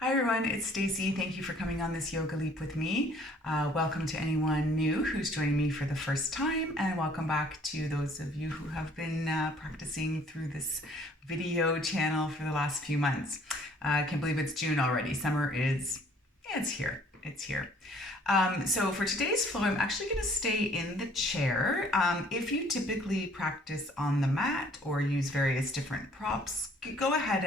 Hi everyone, it's Stacey. Thank you for coming on this yoga leap with me. Welcome to anyone new who's joining me for the first time, and welcome back to those of you who have been practicing through this video channel for the last few months. I can't believe it's June already. Summer is, yeah, it's here. It's here. So for today's flow, I'm actually going to stay in the chair. If you typically practice on the mat or use various different props, go ahead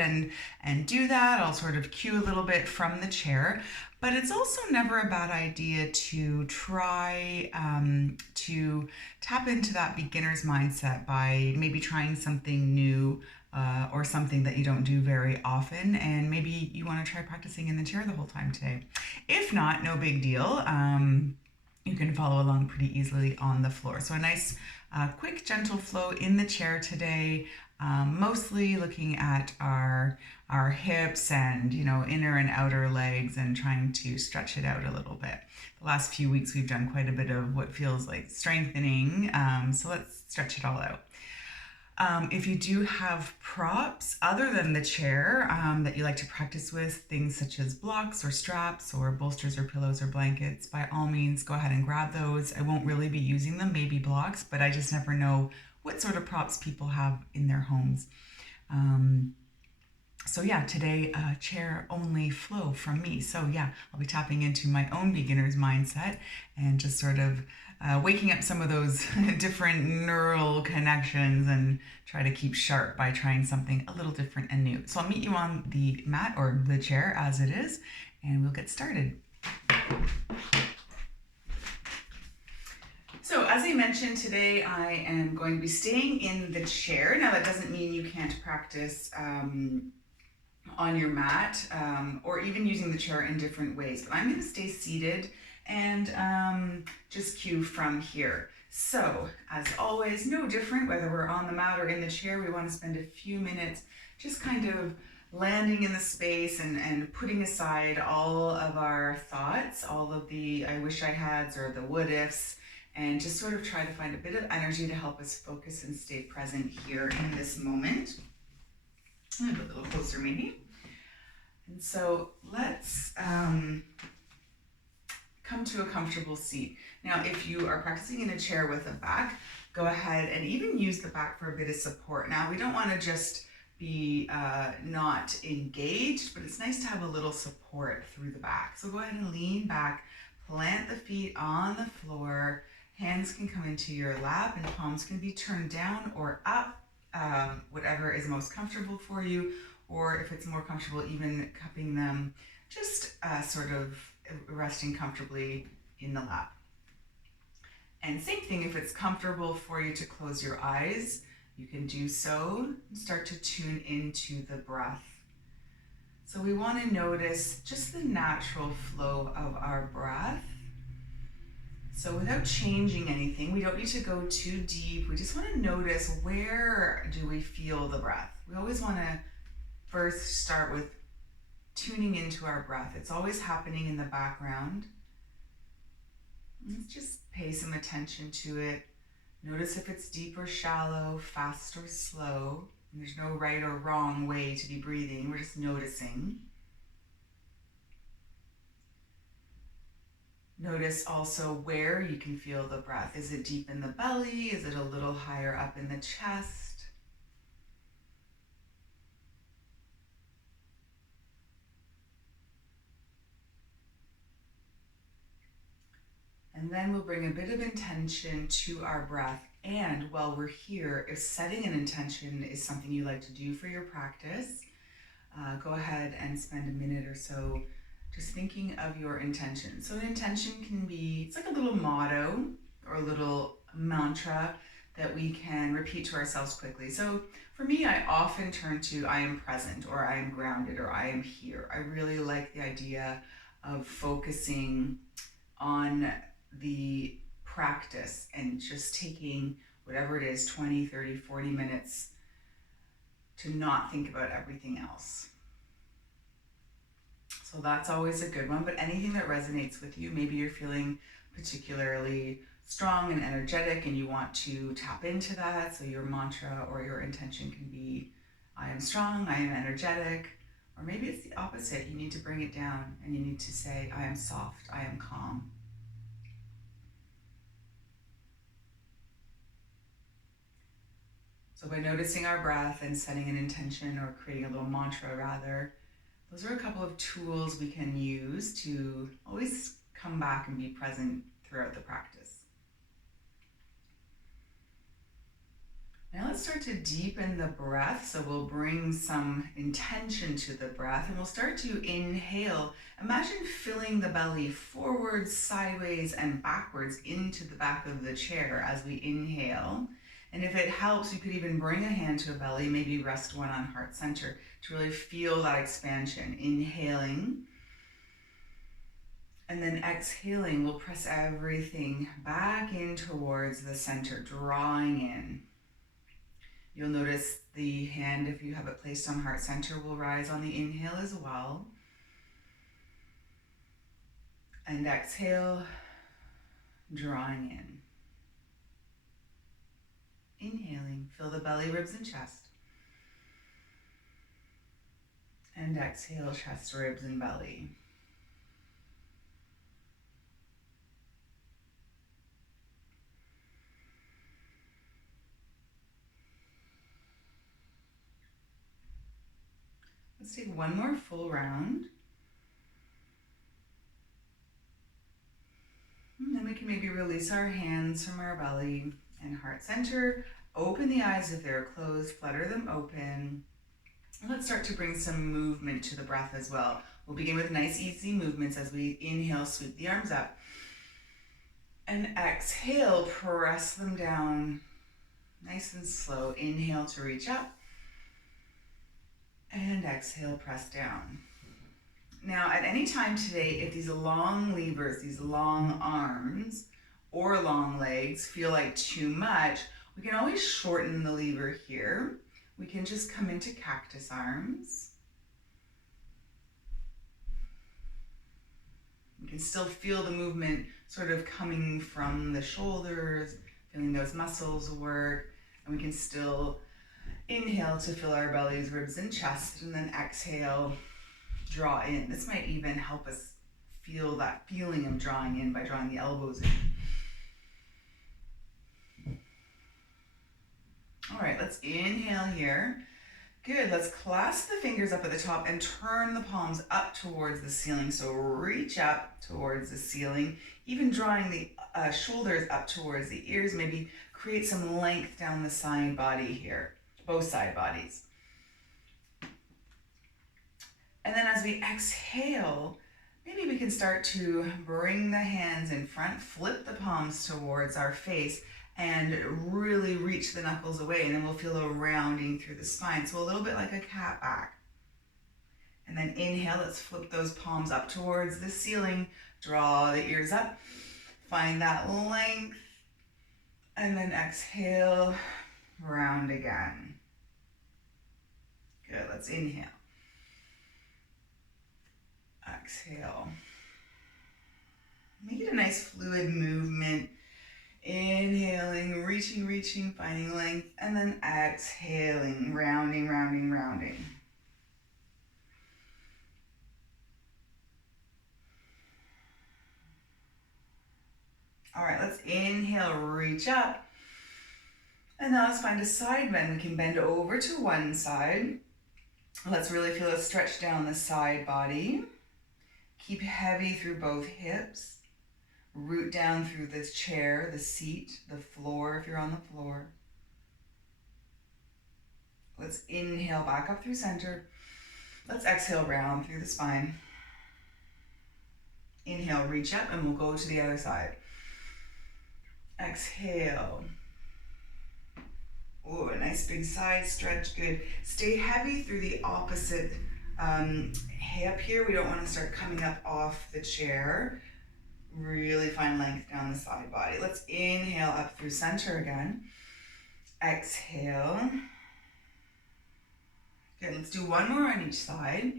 and do that. I'll sort of cue a little bit from the chair, but it's also never a bad idea to try to tap into that beginner's mindset by maybe trying something new or something that you don't do very often, and maybe you want to try practicing in the chair the whole time today. If not, no big deal. You can follow along pretty easily on the floor. So a nice, quick, gentle flow in the chair today, mostly looking at our hips and inner and outer legs and trying to stretch it out a little bit. The last few weeks we've done quite a bit of what feels like strengthening, so let's stretch it all out. If you do have props other than the chair that you like to practice with, things such as blocks or straps or bolsters or pillows or blankets, by all means go ahead and grab those. I won't really be using them, maybe blocks, but I just never know what sort of props people have in their homes. So yeah, today chair only flow from me. So yeah, I'll be tapping into my own beginner's mindset and just sort of waking up some of those different neural connections and try to keep sharp by trying something a little different and new. So I'll meet you on the mat or the chair as it is, and we'll get started. So as I mentioned, today I am going to be staying in the chair. Now that doesn't mean you can't practice on your mat or even using the chair in different ways, but I'm going to stay seated and just cue from here. So as always, no different whether we're on the mat or in the chair. We want to spend a few minutes just kind of landing in the space and putting aside all of our thoughts, all of the I wish I hads or the what ifs, and just sort of try to find a bit of energy to help us focus and stay present here in this moment. A little closer maybe. And so let's come to a comfortable seat. Now, if you are practicing in a chair with a back, go ahead and even use the back for a bit of support. Now, we don't want to just be not engaged, but it's nice to have a little support through the back. So go ahead and lean back, plant the feet on the floor. Hands can come into your lap and palms can be turned down or up, whatever is most comfortable for you, or if it's more comfortable, even cupping them, just sort of resting comfortably in the lap. And same thing, if it's comfortable for you to close your eyes, you can do so and start to tune into the breath. So we want to notice just the natural flow of our breath. So without changing anything, we don't need to go too deep. We just want to notice, where do we feel the breath? We always want to first start with tuning into our breath. It's always happening in the background. Let's just pay some attention to it. Notice if it's deep or shallow, fast or slow. There's no right or wrong way to be breathing. We're just noticing. Notice also where you can feel the breath. Is it deep in the belly? Is it a little higher up in the chest? And then we'll bring a bit of intention to our breath. And while we're here, if setting an intention is something you like to do for your practice, go ahead and spend a minute or so just thinking of your intention. So an intention can be, it's like a little motto or a little mantra that we can repeat to ourselves quickly. So for me, I often turn to I am present, or I am grounded, or I am here. I really like the idea of focusing on the practice and just taking whatever it is, 20, 30, 40 minutes to not think about everything else. So that's always a good one, but anything that resonates with you, maybe you're feeling particularly strong and energetic and you want to tap into that. So your mantra or your intention can be, I am strong, I am energetic, Or maybe it's the opposite. You need to bring it down and you need to say, I am soft, I am calm. So by noticing our breath and setting an intention or creating a little mantra rather, those are a couple of tools we can use to always come back and be present throughout the practice. Now let's start to deepen the breath. So we'll bring some intention to the breath and we'll start to inhale. Imagine filling the belly forwards, sideways, and backwards into the back of the chair as we inhale. And if it helps, you could even bring a hand to a belly, maybe rest one on heart center to really feel that expansion. Inhaling. And then exhaling, we'll press everything back in towards the center, drawing in. You'll notice the hand, if you have it placed on heart center, will rise on the inhale as well. And exhale, drawing in. Inhaling, fill the belly, ribs, and chest. And exhale, chest, ribs, and belly. Let's take one more full round. And then we can maybe release our hands from our belly and heart center. Open the eyes if they're closed, flutter them open. And let's start to bring some movement to the breath as well. We'll begin with nice, easy movements as we inhale, sweep the arms up. And exhale, press them down nice and slow. Inhale to reach up. And exhale, press down. Now, at any time today, if these long levers, these long arms or long legs feel like too much, we can always shorten the lever here. We can just come into cactus arms. You can still feel the movement sort of coming from the shoulders, feeling those muscles work, and we can still inhale to fill our bellies, ribs, and chest, and then exhale, draw in. This might even help us feel that feeling of drawing in by drawing the elbows in. All right, let's inhale here. Good, let's clasp the fingers up at the top and turn the palms up towards the ceiling. So reach up towards the ceiling, even drawing the shoulders up towards the ears, maybe create some length down the side body here. Both side bodies. And then as we exhale, maybe we can start to bring the hands in front, flip the palms towards our face, and really reach the knuckles away. And then we'll feel a rounding through the spine. So a little bit like a cat back. And then inhale, let's flip those palms up towards the ceiling, draw the ears up, find that length, and then exhale, round again. Good, let's inhale. Exhale. Make it a nice fluid movement. Inhaling, reaching, finding length, and then exhaling, rounding. All right, let's inhale, reach up. And now let's find a side bend. We can bend over to one side. Let's really feel a stretch down the side body. Keep heavy through both hips. Root down through this chair, the seat, the floor if you're on the floor. Let's inhale back up through center. Let's exhale round through the spine. Inhale, reach up, and we'll go to the other side. Exhale. Oh, a nice big side stretch, good. Stay heavy through the opposite hip here. We don't want to start coming up off the chair. Really find length down the side body. Let's inhale up through center again. Exhale. Good, let's do one more on each side.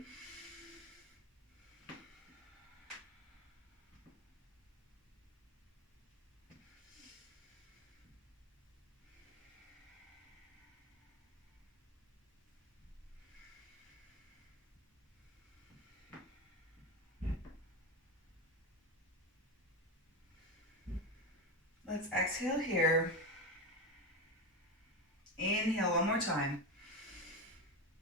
Let's exhale here. Inhale one more time.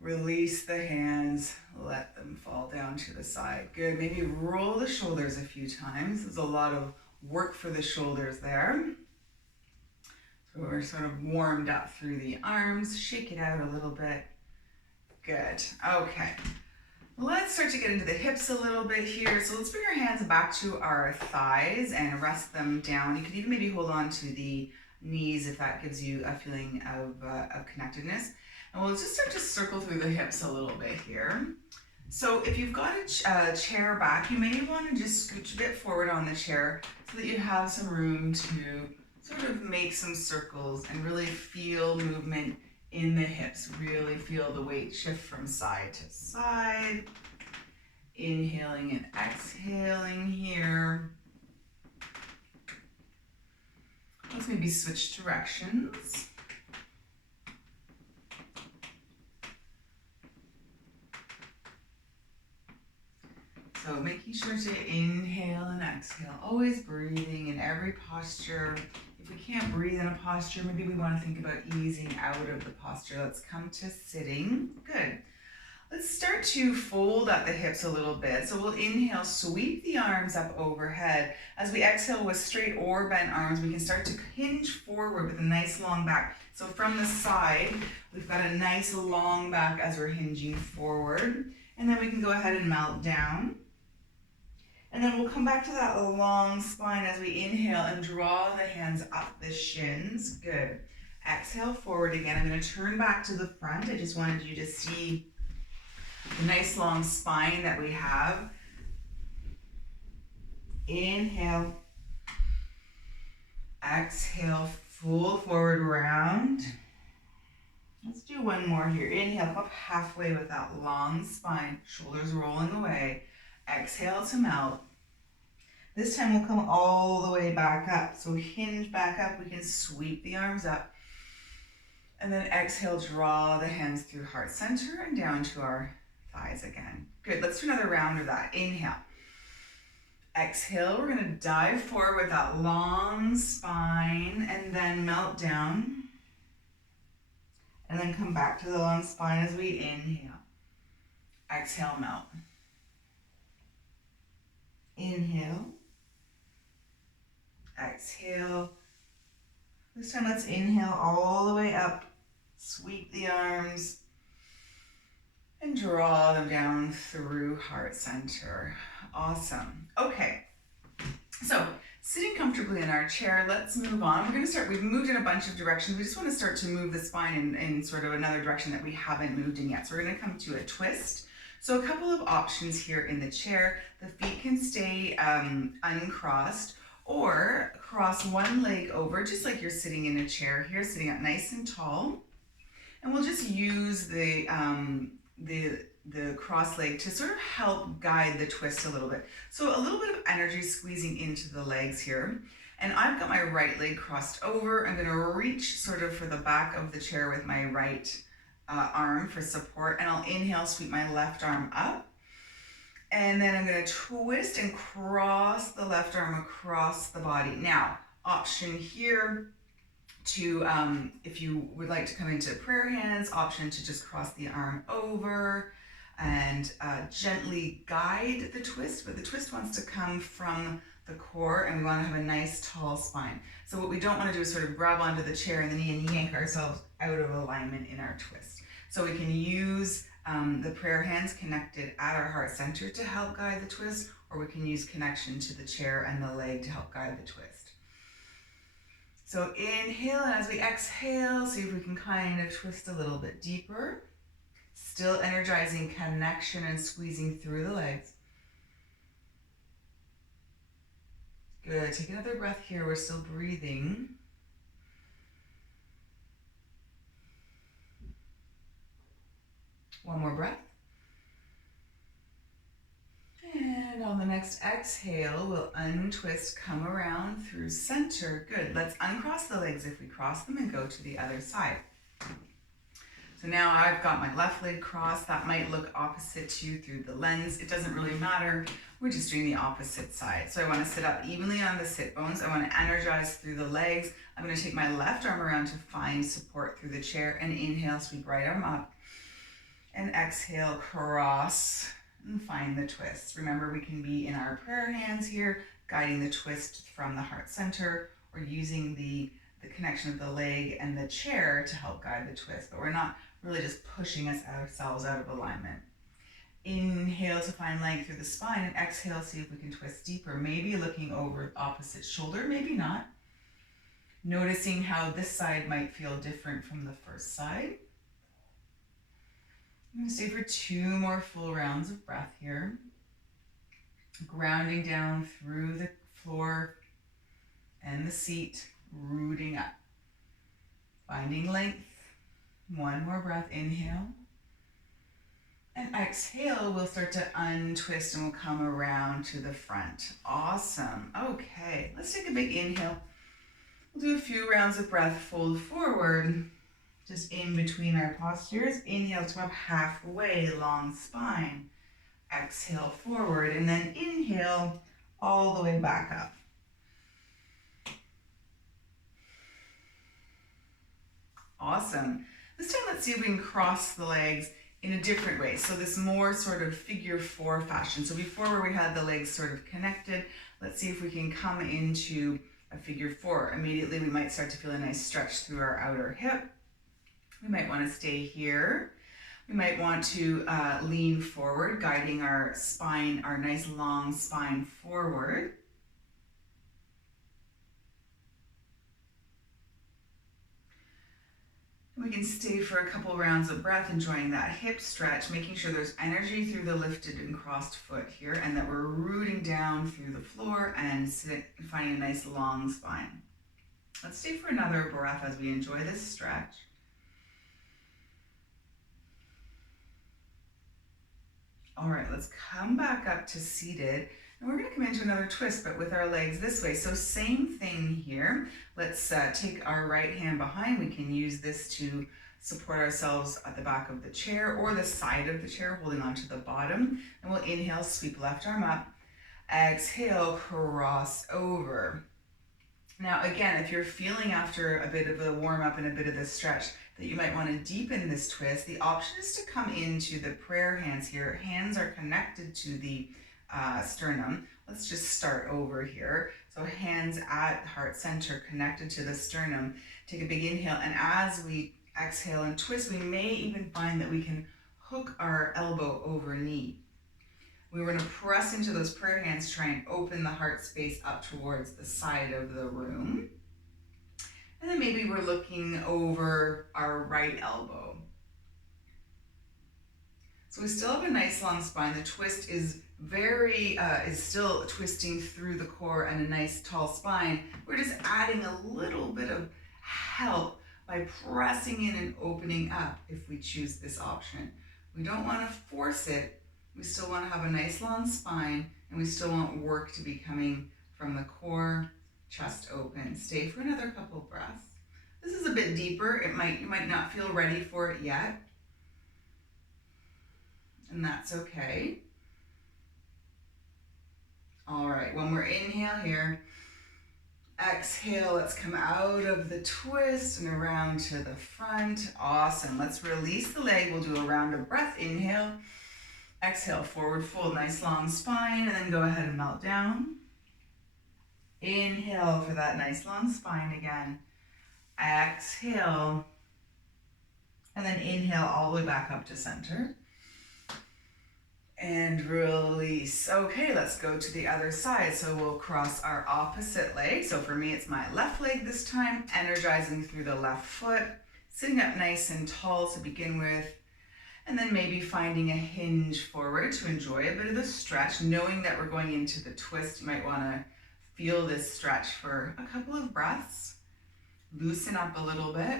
Release the hands, let them fall down to the side. Good, maybe roll the shoulders a few times. There's a lot of work for the shoulders there. So we're sort of warmed up through the arms. Shake it out a little bit. Good, okay. Let's start to get into the hips a little bit here. So let's bring our hands back to our thighs and rest them down. You could even maybe hold on to the knees if that gives you a feeling of connectedness. And we'll just start to circle through the hips a little bit here. So if you've got a chair back, you may want to just scooch a bit forward on the chair so that you have some room to sort of make some circles and really feel movement in the hips. Really feel the weight shift from side to side. Inhaling and exhaling here. Let's maybe switch directions. So making sure to inhale and exhale, always breathing in every posture. If we can't breathe in a posture, maybe we want to think about easing out of the posture. Let's come to sitting. Good. Let's start to fold at the hips a little bit. So we'll inhale, sweep the arms up overhead. As we exhale with straight or bent arms, we can start to hinge forward with a nice long back. So from the side, we've got a nice long back as we're hinging forward. And then we can go ahead and melt down. And then we'll come back to that long spine as we inhale and draw the hands up the shins. Good. Exhale forward again. I'm going to turn back to the front. I just wanted you to see the nice long spine that we have. Inhale. Exhale, full forward round. Let's do one more here. Inhale, up halfway with that long spine, shoulders rolling away. Exhale to melt. This time we'll come all the way back up. So hinge back up, we can sweep the arms up. And then exhale, draw the hands through heart center and down to our thighs again. Good, let's do another round of that. Inhale. Exhale, we're gonna dive forward with that long spine and then melt down. And then come back to the long spine as we inhale. Exhale, melt. Inhale. Exhale. This time let's inhale all the way up. Sweep the arms and draw them down through heart center. Awesome. Okay. So sitting comfortably in our chair, let's move on. We're going to start, we've moved in a bunch of directions. We just want to start to move the spine in sort of another direction that we haven't moved in yet. So we're going to come to a twist. So a couple of options here in the chair. The feet can stay uncrossed or cross one leg over, just like you're sitting in a chair here, sitting up nice and tall. And we'll just use the cross leg to sort of help guide the twist a little bit. So a little bit of energy squeezing into the legs here. And I've got my right leg crossed over. I'm gonna reach sort of for the back of the chair with my right arm for support, and I'll inhale, sweep my left arm up. And then I'm gonna twist and cross the left arm across the body. Now, option here to, if you would like to come into prayer hands, option to just cross the arm over and gently guide the twist, but the twist wants to come from the core and we want to have a nice tall spine. So what we don't want to do is sort of grab onto the chair and then yank ourselves out of alignment in our twist. So we can use the prayer hands connected at our heart center to help guide the twist, or we can use connection to the chair and the leg to help guide the twist. So inhale, and as we exhale, see if we can kind of twist a little bit deeper. Still energizing connection and squeezing through the legs. Good, take another breath here, we're still breathing. One more breath. And on the next exhale, we'll untwist, come around through center. Good, let's uncross the legs if we cross them and go to the other side. So now I've got my left leg crossed. That might look opposite to you through the lens. It doesn't really matter. We're just doing the opposite side. So I want to sit up evenly on the sit bones. I want to energize through the legs. I'm going to take my left arm around to find support through the chair, and inhale, sweep right arm up, and exhale, cross and find the twist. Remember, we can be in our prayer hands here, guiding the twist from the heart center, or using the connection of the leg and the chair to help guide the twist, but we're not really just pushing ourselves out of alignment. Inhale to find length through the spine, and exhale, see if we can twist deeper, maybe looking over opposite shoulder, maybe not. Noticing how this side might feel different from the first side. I'm going to stay for 2 more full rounds of breath here. Grounding down through the floor and the seat, rooting up. Finding length. 1 more breath, inhale. And exhale, we'll start to untwist and we'll come around to the front. Awesome. Okay, let's take a big inhale. We'll do a few rounds of breath, fold forward, just in between our postures. Inhale to up halfway, long spine. Exhale forward, and then inhale all the way back up. Awesome. This time, let's see if we can cross the legs in a different way. So this more sort of figure 4 fashion. So before where we had the legs sort of connected, let's see if we can come into a figure 4. Immediately, we might start to feel a nice stretch through our outer hip. We might want to stay here. We might want to lean forward, guiding our spine, our nice long spine forward. We can stay for a couple rounds of breath, enjoying that hip stretch, making sure there's energy through the lifted and crossed foot here, and that we're rooting down through the floor and finding a nice long spine. Let's stay for another breath as we enjoy this stretch. All right, let's come back up to seated. And we're going to come into another twist, but with our legs this way. So same thing here. Let's take our right hand behind. We can use this to support ourselves at the back of the chair or the side of the chair, holding onto the bottom. And we'll inhale, sweep left arm up. Exhale, cross over. Now, again, if you're feeling after a bit of a warm up and a bit of the stretch that you might want to deepen this twist, the option is to come into the prayer hands here. Hands are connected to the sternum. Let's just start over here. So hands at heart center connected to the sternum. Take a big inhale, and as we exhale and twist, we may even find that we can hook our elbow over knee. We're going to press into those prayer hands, try and open the heart space up towards the side of the room. And then maybe we're looking over our right elbow. So we still have a nice long spine. The twist is is still twisting through the core and a nice tall spine. We're just adding a little bit of help by pressing in and opening up if we choose this option. We don't want to force it. We still want to have a nice long spine, and we still want work to be coming from the core, chest open. Stay for another couple breaths. This is a bit deeper. You might not feel ready for it yet, and that's okay. All right, one more inhale here. Exhale, let's come out of the twist and around to the front. Awesome, let's release the leg. We'll do a round of breath. Inhale, exhale, forward fold, nice long spine, and then go ahead and melt down. Inhale for that nice long spine again. Exhale, and then inhale all the way back up to center. And release. Okay, let's go to the other side. So we'll cross our opposite leg. So for me, it's my left leg this time, energizing through the left foot, sitting up nice and tall to begin with, and then maybe finding a hinge forward to enjoy a bit of the stretch, knowing that we're going into the twist. You might want to feel this stretch for a couple of breaths. Loosen up a little bit.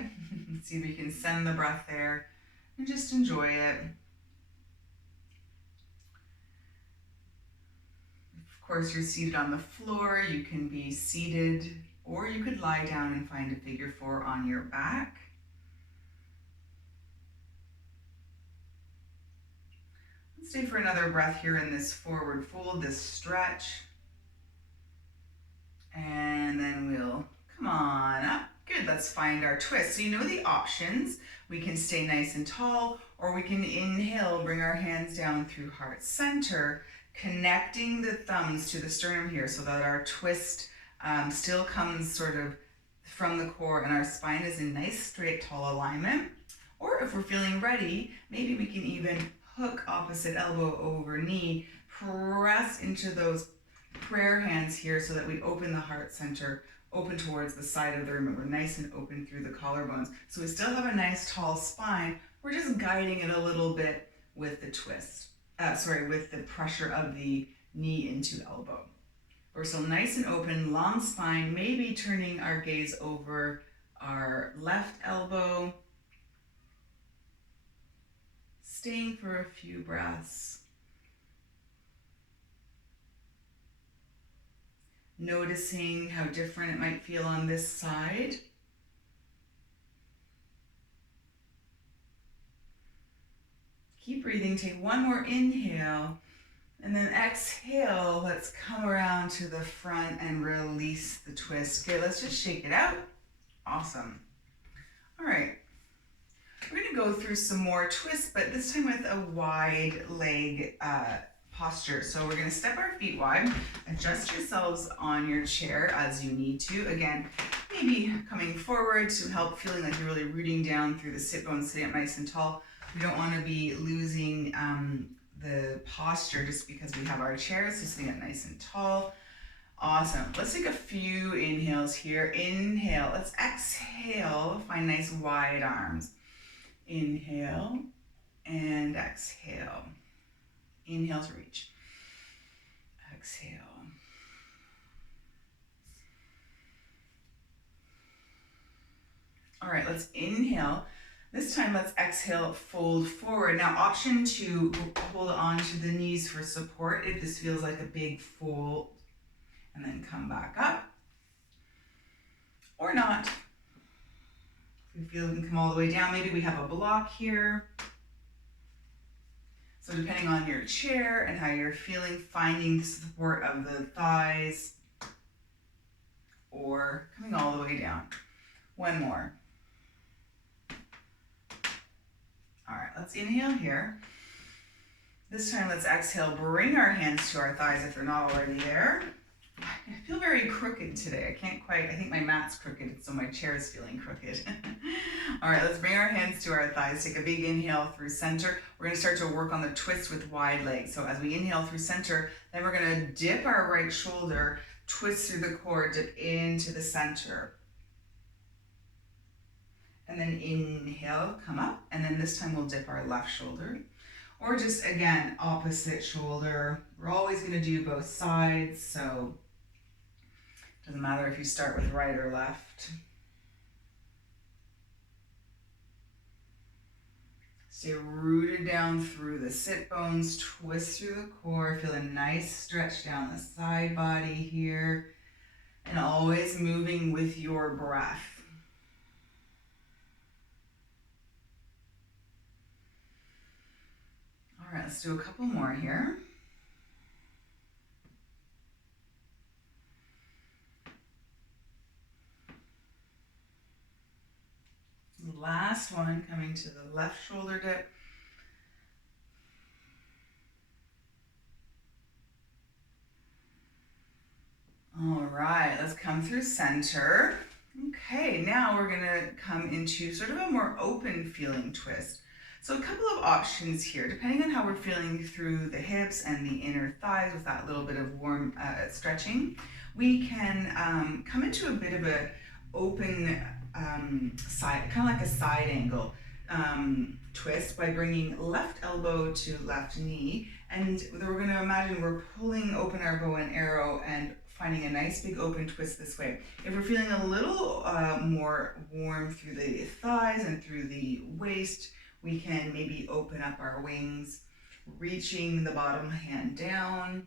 See if we can send the breath there and just enjoy it. Of course, you're seated on the floor. You can be seated, or you could lie down and find a figure 4 on your back. Stay for another breath here in this forward fold, this stretch. And then we'll come on up. Good, let's find our twist. So you know the options. We can stay nice and tall, or we can inhale, bring our hands down through heart center, connecting the thumbs to the sternum here so that our twist still comes sort of from the core and our spine is in nice, straight, tall alignment. Or if we're feeling ready, maybe we can even hook opposite elbow over knee, press into those prayer hands here so that we open the heart center, open towards the side of the room, and we're nice and open through the collarbones. So we still have a nice tall spine. We're just guiding it a little bit with the twist, with the pressure of the knee into elbow. We're still nice and open, long spine, maybe turning our gaze over our left elbow, staying for a few breaths. Noticing how different it might feel on this side. Keep breathing, take one more inhale, and then exhale. Let's come around to the front and release the twist. Okay, let's just shake it out. Awesome. All right, we're gonna go through some more twists, but this time with a wide leg posture. So we're gonna step our feet wide, adjust yourselves on your chair as you need to. Again, maybe coming forward to help feeling like you're really rooting down through the sit bones, sitting up nice and tall. We don't wanna be losing the posture just because we have our chairs, so sitting up nice and tall. Awesome, let's take a few inhales here. Inhale, let's exhale, find nice wide arms. Inhale and exhale. Inhale to reach. Exhale. All right, let's inhale. This time, let's exhale, fold forward. Now, option to hold on to the knees for support if this feels like a big fold, and then come back up, or not. If we feel we can come all the way down, maybe we have a block here. So depending on your chair and how you're feeling, finding the support of the thighs or coming all the way down. One more. All right, let's inhale here. This time let's exhale, bring our hands to our thighs if they're not already there. I feel very crooked today. I think my mat's crooked, so my chair is feeling crooked. All right, let's bring our hands to our thighs. Take a big inhale through center. We're gonna start to work on the twist with wide legs. So as we inhale through center, then we're gonna dip our right shoulder, twist through the core, dip into the center. And then inhale, come up, and then this time we'll dip our left shoulder. Or just, again, opposite shoulder. We're always gonna do both sides, so doesn't matter if you start with right or left. Stay rooted down through the sit bones, twist through the core, feel a nice stretch down the side body here, and always moving with your breath. All right, let's do a couple more here. Last one, coming to the left shoulder dip. All right, let's come through center. Okay, now we're gonna come into sort of a more open feeling twist. So a couple of options here, depending on how we're feeling through the hips and the inner thighs with that little bit of warm stretching. We can come into a bit of a open side, kind of like a side angle twist by bringing left elbow to left knee. And we're going to imagine we're pulling open our bow and arrow and finding a nice big open twist this way. If we're feeling a little more warm through the thighs and through the waist, we can maybe open up our wings, reaching the bottom hand down.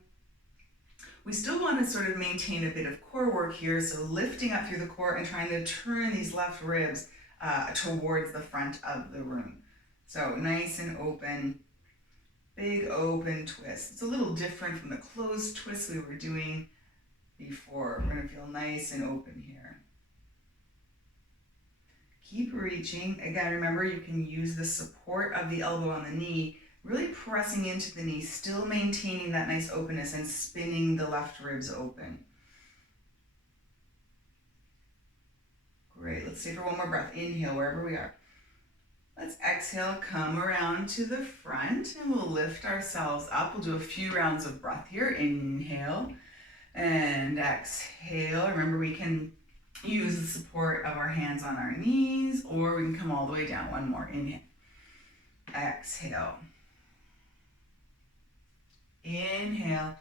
We still want to sort of maintain a bit of core work here, so lifting up through the core and trying to turn these left ribs towards the front of the room. So nice and open. Big open twist. It's a little different from the closed twist we were doing before. We're gonna feel nice and open here. Keep reaching. Again, remember you can use the support of the elbow on the knee, really pressing into the knee, still maintaining that nice openness and spinning the left ribs open. Great, let's stay for one more breath. Inhale wherever we are. Let's exhale, come around to the front, and we'll lift ourselves up. We'll do a few rounds of breath here. Inhale and exhale. Remember, we can use the support of our hands on our knees, or we can come all the way down. One more. Inhale. Exhale. Inhale.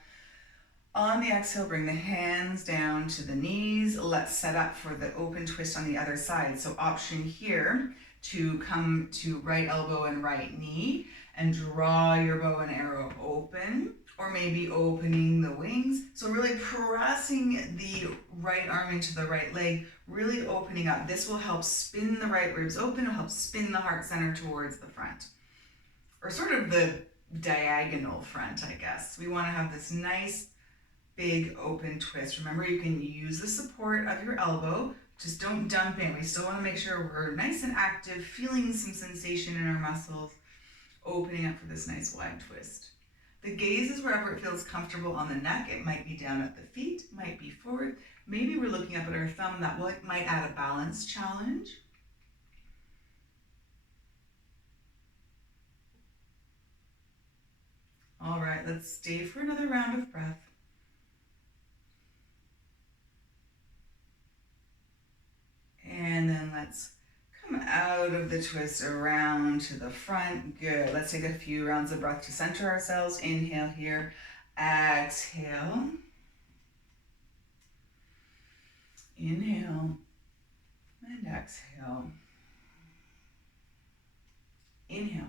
On the exhale, bring the hands down to the knees. Let's set up for the open twist on the other side. So option here to come to right elbow and right knee and draw your bow and arrow open, or maybe opening the wings. So really pressing the right arm into the right leg, really opening up. This will help spin the right ribs open. It'll help spin the heart center towards the front, or sort of the diagonal front, I guess. We want to have this nice big open twist. Remember, you can use the support of your elbow. Just don't dump in. We still want to make sure we're nice and active, feeling some sensation in our muscles, opening up for this nice wide twist. The gaze is wherever it feels comfortable on the neck. It might be down at the feet, might be forward. Maybe we're looking up at our thumb. That might add a balance challenge. All right, let's stay for another round of breath. And then let's come out of the twist around to the front. Good. Let's take a few rounds of breath to center ourselves. Inhale here. Exhale. Inhale. And exhale. Inhale.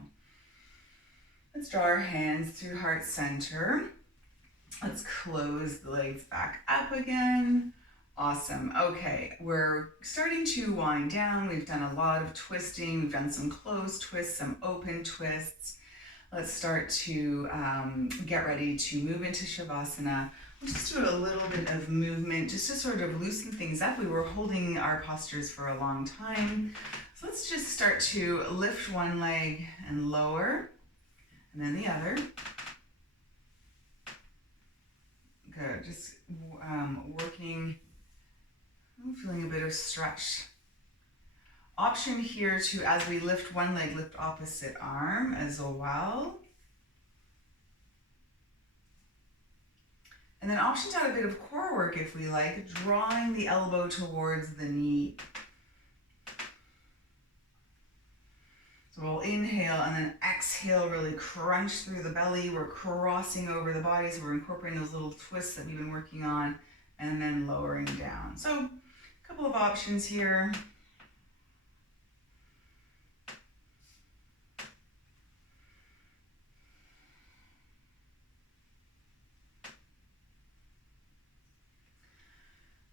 Let's draw our hands through heart center. Let's close the legs back up again. Awesome. Okay, we're starting to wind down. We've done a lot of twisting. We've done some closed twists, some open twists. Let's start to get ready to move into Shavasana. We'll just do a little bit of movement just to sort of loosen things up. We were holding our postures for a long time. So let's just start to lift one leg and lower, and then the other. Good, just working. I'm feeling a bit of stretch. Option here to, as we lift one leg, lift opposite arm as well. And then option to add a bit of core work if we like, drawing the elbow towards the knee. So we'll inhale and then exhale, really crunch through the belly. We're crossing over the body, so we're incorporating those little twists that we've been working on, and then lowering down. So a couple of options here.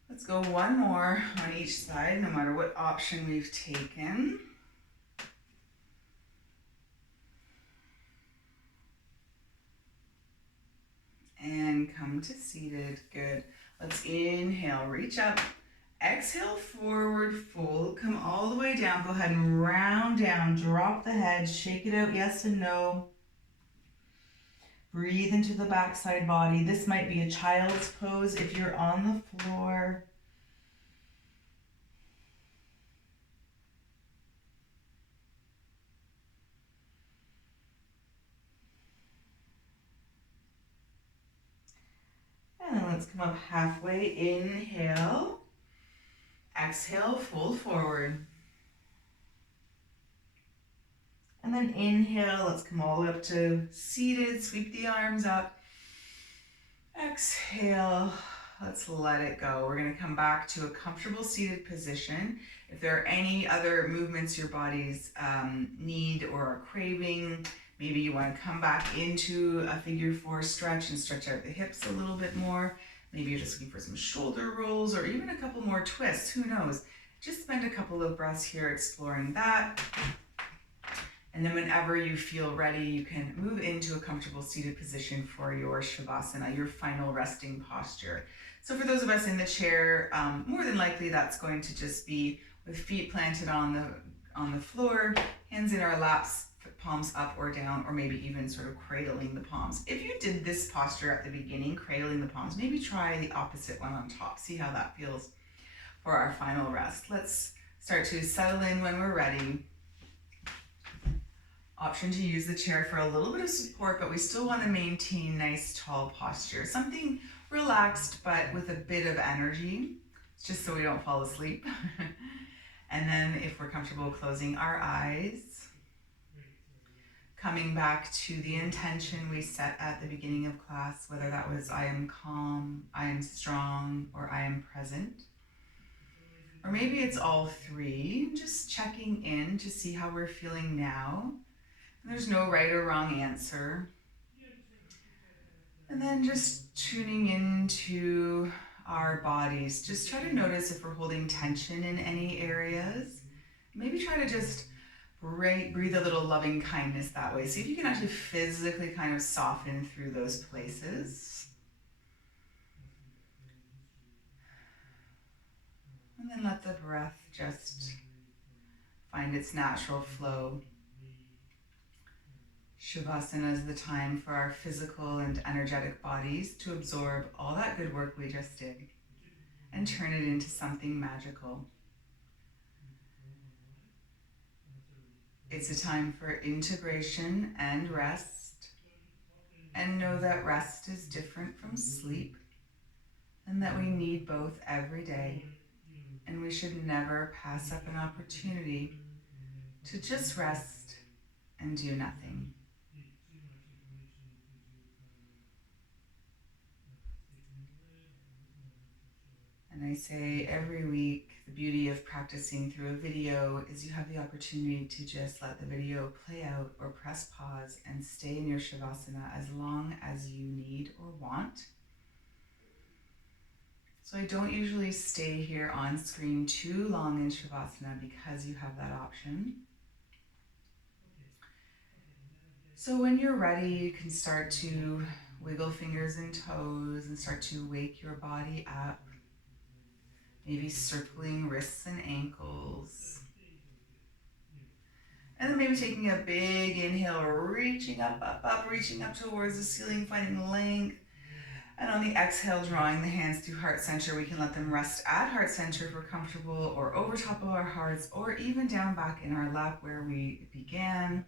Let's go one more on each side, no matter what option we've taken. And come to seated. Good. Let's inhale, reach up. Exhale, forward fold. Come all the way down. Go ahead and round down. Drop the head. Shake it out, yes and no. Breathe into the backside body. This might be a child's pose if you're on the floor. And then let's come up halfway. Inhale. Exhale, fold forward. And then inhale, let's come all the way up to seated. Sweep the arms up. Exhale, let's let it go. We're gonna come back to a comfortable seated position. If there are any other movements your bodies need or are craving, maybe you wanna come back into a figure four stretch and stretch out the hips a little bit more. Maybe you're just looking for some shoulder rolls or even a couple more twists, who knows? Just spend a couple of breaths here exploring that. And then whenever you feel ready, you can move into a comfortable seated position for your Shavasana, your final resting posture. So for those of us in the chair, more than likely that's going to just be with feet planted on the floor, hands in our laps, palms up or down, or maybe even sort of cradling the palms. If you did this posture at the beginning, cradling the palms, maybe try the opposite one on top. See how that feels for our final rest. Let's start to settle in when we're ready. Option to use the chair for a little bit of support, but we still want to maintain nice tall posture. Something relaxed, but with a bit of energy, just so we don't fall asleep. And then if we're comfortable, closing our eyes. Coming back to the intention we set at the beginning of class, whether that was I am calm, I am strong, or I am present. Or maybe it's all three, just checking in to see how we're feeling now. There's no right or wrong answer. And then just tuning into our bodies. Just try to notice if we're holding tension in any areas. Maybe try to just breathe a little loving kindness that way. See if you can actually physically kind of soften through those places. And then let the breath just find its natural flow. Shavasana is the time for our physical and energetic bodies to absorb all that good work we just did and turn it into something magical. It's a time for integration and rest, and know that rest is different from sleep and that we need both every day, and we should never pass up an opportunity to just rest and do nothing. And I say every week, the beauty of practicing through a video is you have the opportunity to just let the video play out or press pause and stay in your Shavasana as long as you need or want. So I don't usually stay here on screen too long in Shavasana because you have that option. So when you're ready, you can start to wiggle fingers and toes and start to wake your body up. Maybe circling wrists and ankles. And then maybe taking a big inhale, reaching up, reaching up towards the ceiling, finding length. And on the exhale, drawing the hands to heart center. We can let them rest at heart center if we're comfortable, or over top of our hearts, or even down back in our lap where we began.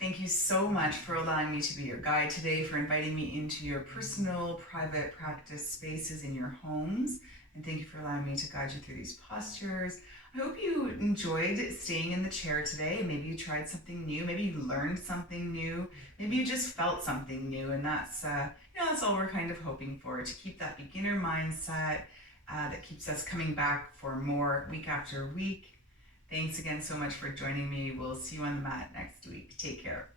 Thank you so much for allowing me to be your guide today, for inviting me into your personal, private practice spaces in your homes. And thank you for allowing me to guide you through these postures. I hope you enjoyed staying in the chair today. Maybe you tried something new. Maybe you learned something new. Maybe you just felt something new. And that's all we're kind of hoping for, to keep that beginner mindset that keeps us coming back for more week after week. Thanks again so much for joining me. We'll see you on the mat next week. Take care.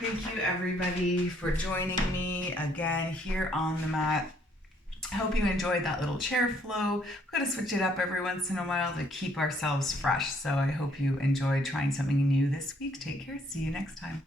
Thank you everybody for joining me again here on the mat. I hope you enjoyed that little chair flow. We've got to switch it up every once in a while to keep ourselves fresh. So I hope you enjoyed trying something new this week. Take care. See you next time.